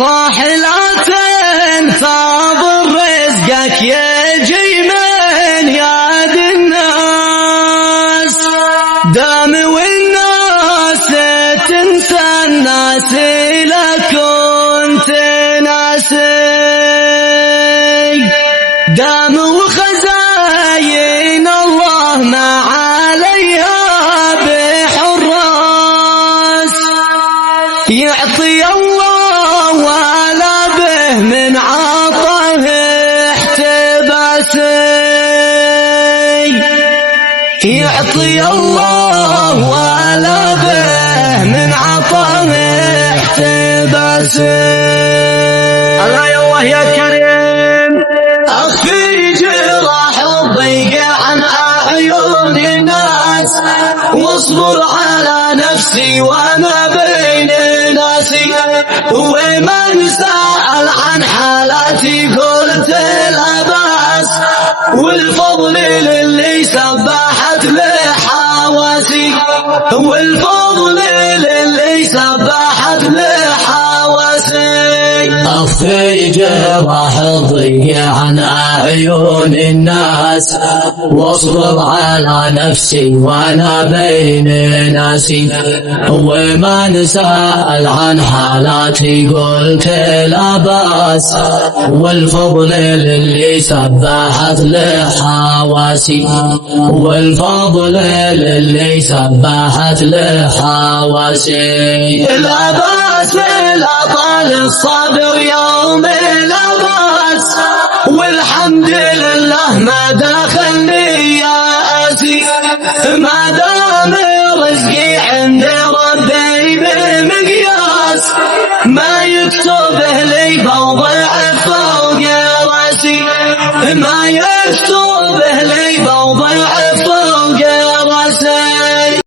صاح لا تنتظر رزقك يجي من يد الناس، دام والناس تنسى الناس لا كنت ناسي، دام وخزاين الله ما عليها بحراس، يعطي الله ولا به من عطاه احتباسي، يعطي الله ولا به من عطاه احتباسي. الله يا الله يا كريم. أخفي جراح الضيق عن أعين الناس، واصبر على نفسي وأنا بين ناسي، ومن سأل عن حالاتي قلت لا بأس، والفضل للي سبحت له حواسي، والفضل للي سبحت له حواسي. أخفي جراح الضيق عن أعين الناس، واصبر على نفسي وأنا بين ناسي، ومن سأل عن حالاتي قلت لا بأس، والفضل للي سبحت له حواسي، والفضل للي سبحت له حواسي. لا بأس لا طال الصبر يوم لا بأس، والحمد لله ما دخلني ياسي، ما دام رزقي عند ربي بمقياس، ما يكتبه لي بوضع فوق راسي، ما يكتبه لي